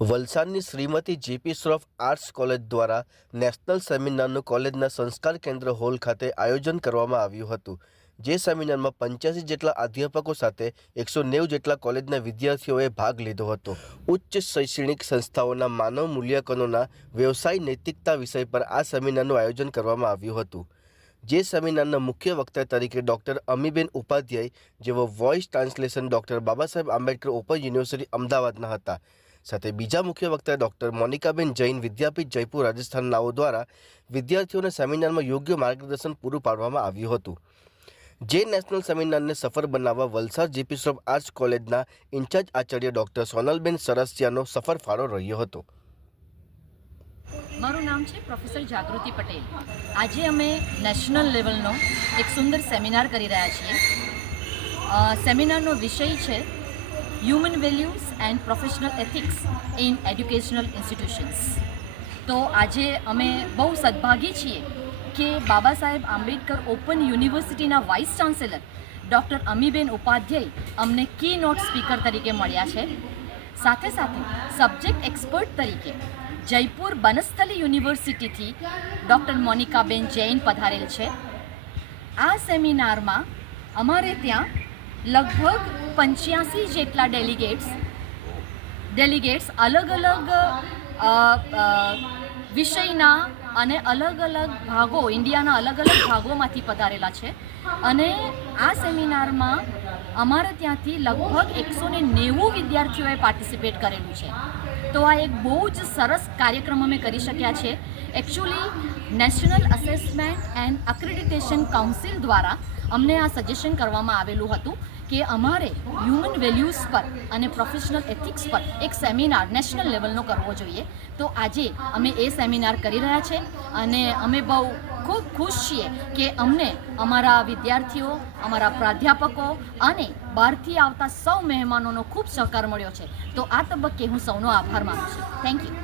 વલસાડની Shrimati JP Shroff arts college દ્વારા national સેમિનારનું કોલેજના સંસ્કાર કેન્દ્ર હોલ ખાતે આયોજન કરવામાં આવ્યું હતું, જે સેમિનારમાં પંચ્યાસી જેટલા અધ્યાપકો સાથે એકસો નેવું જેટલા કોલેજના વિદ્યાર્થીઓએ ભાગ લીધો હતો. ઉચ્ચ શૈક્ષણિક સંસ્થાઓના માનવ મૂલ્યાંકનોના વ્યવસાય નૈતિકતા વિષય પર આ સેમિનારનું આયોજન કરવામાં આવ્યું હતું. જે સેમિનારના મુખ્ય વક્તા તરીકે ડૉક્ટર અમીબેન ઉપાધ્યાય, જેઓ વોઇસ ટ્રાન્સલેશન ડૉક્ટર બાબા સાહેબ આંબેડકર ઓપન યુનિવર્સિટી અમદાવાદના હતા સાથે બીજા મુખ્ય વક્તા ડૉક્ટર મોનિકાબેન જૈન વિદ્યાપીઠ જયપુર રાજસ્થાનનાઓ દ્વારા વિદ્યાર્થીઓને સેમિનારમાં યોગ્ય માર્ગદર્શન પૂરું પાડવામાં આવ્યું હતું. જે નેશનલ સેમિનારને સફળ બનાવવા વલસાડ જીપી શ્રોફ આર્ટ્સ કોલેજના ઇન્ચાર્જ આચાર્ય ડૉક્ટર સોનલબેન સરસિયાનો સફળ ફાળો રહ્યો હતો. મારું નામ છે પ્રોફેસર જાગૃતિ પટેલ. આજે અમે નેશનલ લેવલનો એક સુંદર સેમિનાર કરી રહ્યા છીએ. સેમિનારનો વિષય છે human values and professional ethics in educational institutions તો આજે અમે બહુ સદભાગી છીએ કે બાબા સાહેબ આંબેડકર ઓપન યુનિવર્સિટીના vice chancellor doctor Amiben Upadhyay અમને કી નોટ સ્પીકર તરીકે મળ્યા છે. સાથે સાથે સબ્જેક્ટ એક્સપર્ટ તરીકે જયપુર બનસ્થલી યુનિવર્સિટીથી ડૉક્ટર મોનિકાબેન જૈન પધારેલ છે. આ સેમિનારમાં અમારે ત્યાં લગભગ પંચ્યાસી જેટલા ડેલિગેટ્સ ડેલિગેટ્સ અલગ અલગ વિષયના અને અલગ અલગ ભાગો, ઇન્ડિયાના અલગ અલગ ભાગોમાંથી પધારેલા છે. અને આ સેમિનારમાં અમારે ત્યાંથી લગભગ એકસો ને નેવું વિદ્યાર્થીઓએ પાર્ટિસિપેટ કરેલું છે. તો આ એક બહુ જ સરસ કાર્યક્રમ અમે કરી શક્યા છે. Actually national assessment and accreditation council દ્વારા અમને આ સજેશન કરવામાં આવેલું હતું કે અમારે હ્યુમન વેલ્યુઝ પર અને પ્રોફેશનલ એથિક્સ પર એક સેમિનાર નેશનલ લેવલનો કરવો જોઈએ. તો આજે અમે એ સેમિનાર કરી રહ્યા છે અને અમે બહુ ખૂબ ખુશ છીએ કે અમને અમારા વિદ્યાર્થીઓ, અમારા પ્રાધ્યાપકો અને બહારથી આવતા સૌ મહેમાનોનો ખૂબ સહકાર મળ્યો છે. તો આ તબક્કે હું સૌનો આભાર માનું છું. Thank you